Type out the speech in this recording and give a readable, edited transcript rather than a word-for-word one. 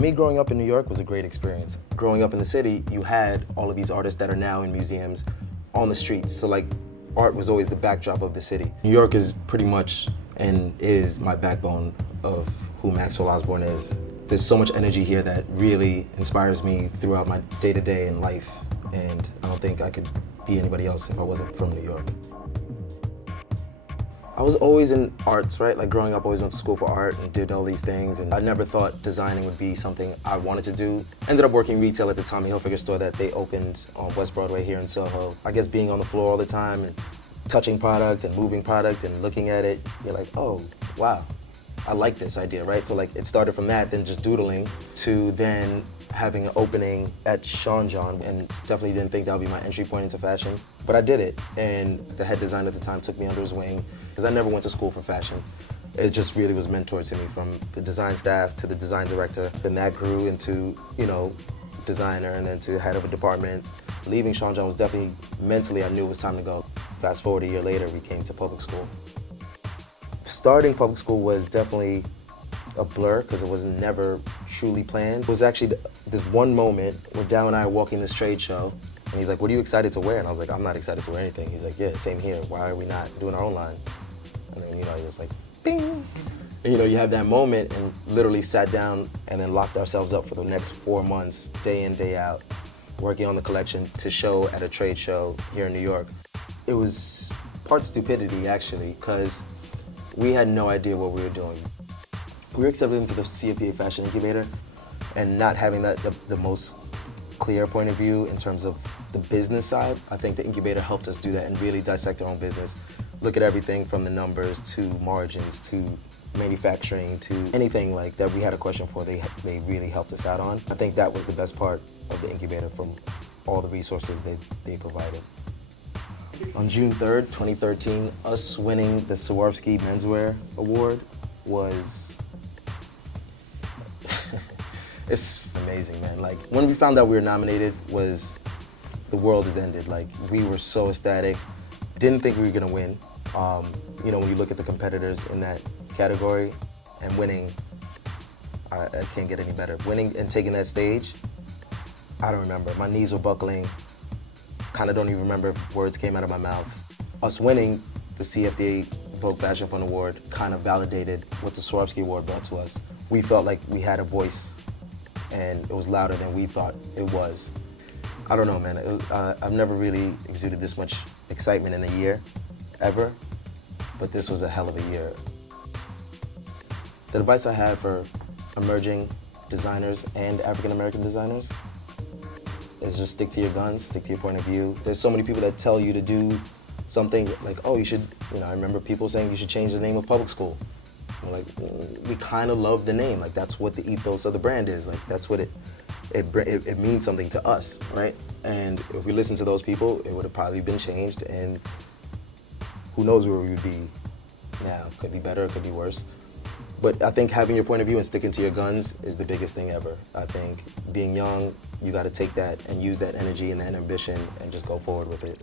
Me growing up in New York was a great experience. Growing up in the city, you had all of these artists that are now in museums on the streets. So like, art was always the backdrop of the city. New York is pretty much and is my backbone of who Maxwell Osborne is. There's so much energy here that really inspires me throughout my day-to-day in life, and I don't think I could be anybody else if I wasn't from New York. I was always in arts, right? Like growing up, I always went to school for art and did all these things, and I never thought designing would be something I wanted to do. Ended up working retail at the Tommy Hilfiger store that they opened on West Broadway here in Soho. I guess being on the floor all the time and touching product and moving product and looking at it, you're like, oh, wow, I like this idea, right? So like it started from that, then just doodling, to then having an opening at Sean John, and definitely didn't think that would be my entry point into fashion, but I did it. And the head designer at the time took me under his wing, because I never went to school for fashion. It just really was mentored to me, from the design staff to the design director. Then that grew into, you know, designer, and then to head of a department. Leaving Sean John was definitely, mentally, I knew it was time to go. Fast forward a year later, we came to public school. Starting public school was definitely a blur, because it was never truly planned. It was actually this one moment where Dow and I are walking this trade show, and he's like, what are you excited to wear? And I was like, I'm not excited to wear anything. He's like, yeah, same here. Why are we not doing our own line? And then, you know, he was like, bing. And, you know, you have that moment, and literally sat down and then locked ourselves up for the next 4 months, day in, day out, working on the collection to show at a trade show here in New York. It was part stupidity, actually, because we had no idea what we were doing. We were accepted into the CFDA Fashion Incubator, and not having that the most clear point of view in terms of the business side, I think the incubator helped us do that and really dissect our own business. Look at everything from the numbers to margins to manufacturing to anything like that we had a question for, they really helped us out on. I think that was the best part of the incubator, from all the resources they provided. On June 3rd, 2013, us winning the Swarovski Menswear Award was it's amazing, man. Like, when we found out we were nominated, was the world has ended. Like, we were so ecstatic. Didn't think we were gonna win. You know, when you look at the competitors in that category and winning, I can't get any better. Winning and taking that stage, I don't remember. My knees were buckling. Kind of don't even remember if words came out of my mouth. Us winning the CFDA Vogue Fashion Fund Award kind of validated what the Swarovski Award brought to us. We felt like we had a voice, and it was louder than we thought it was. I don't know, man. It was, I've never really exuded this much excitement in a year, ever, but this was a hell of a year. The advice I have for emerging designers and African-American designers is just stick to your guns, stick to your point of view. There's so many people that tell you to do something like, oh, you should, you know, I remember people saying you should change the name of public school. We're like, we kind of love the name. Like, that's what the ethos of the brand is. Like, that's what it means something to us, right? And if we listened to those people, it would have probably been changed, and who knows where we would be now. It could be better, it could be worse. But I think having your point of view and sticking to your guns is the biggest thing ever. I think being young, you got to take that and use that energy and that ambition and just go forward with it.